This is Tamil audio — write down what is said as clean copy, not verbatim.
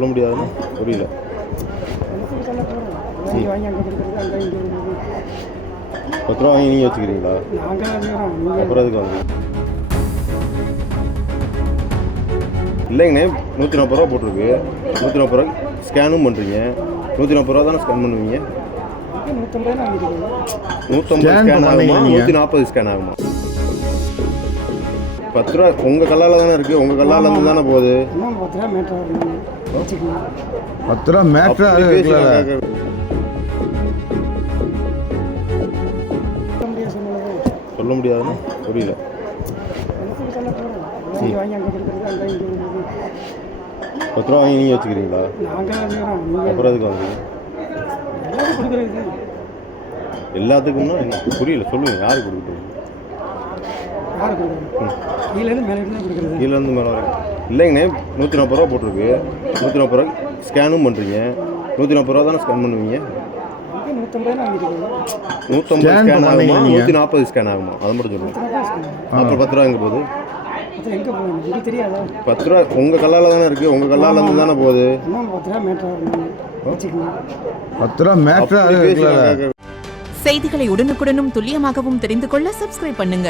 சொல்ல முடியாதுன்னு புரியல. 10 ரூபா வாங்கி நீங்கள் வச்சுக்கிறீங்களா? அப்புறம் எதுக்கு வாங்க? இல்லைங்கண்ணே, 140 ரூபா போட்டிருக்கு. 140 ரூபா ஸ்கேனும் பண்ணுறீங்க. 140 ரூபா தானே ஸ்கேன் பண்ணுவீங்க? 150 ஸ்கேன் ஆகுமா? 140 ஸ்கேன் ஆகுமா? 10 ரூபா உங்கள் கல்லால் தானே இருக்குது. உங்கள் கல்லால் இருந்து தானே போகுது. 10 ரூபா மேட்ரா சொல்ல முடியாதுன்னு புரியல. 10 ரூபா வாங்கி நீங்கள் வச்சுக்கிறீங்களா? அப்புறம் எதுக்கு வாங்குறீங்க? எல்லாத்துக்கும்னா என்ன புரியல, சொல்லுங்கள். யாருக்கு கொடுக்குறீங்க? கீழேருந்து மேலே வரைக்கும் இல்லைங்கண்ணே, 140 ரூபா போட்டிருக்கு. 140 ரூபா ஸ்கேனும் பண்ணுறீங்க. 140 ரூபா தானே ஸ்கேன் பண்ணுவீங்க? 150 ஸ்கேன் ஆகுமா? 140 ஸ்கேன் ஆகுமா? அதை மட்டும் சொல்லுங்கள். அப்புறம் 10 ரூபா எங்கே போகுது? 10 ரூபா உங்கள் கல்லால் தானே இருக்குது. உங்கள் கல்லால் இருந்து தானே போகுது. 10 ரூபா மேட்ரா செய்திகளை உடனுக்குடனும் துல்லியமாகவும் தெரிந்து கொள்ள சப்ஸ்கிரைப் பண்ணுங்க.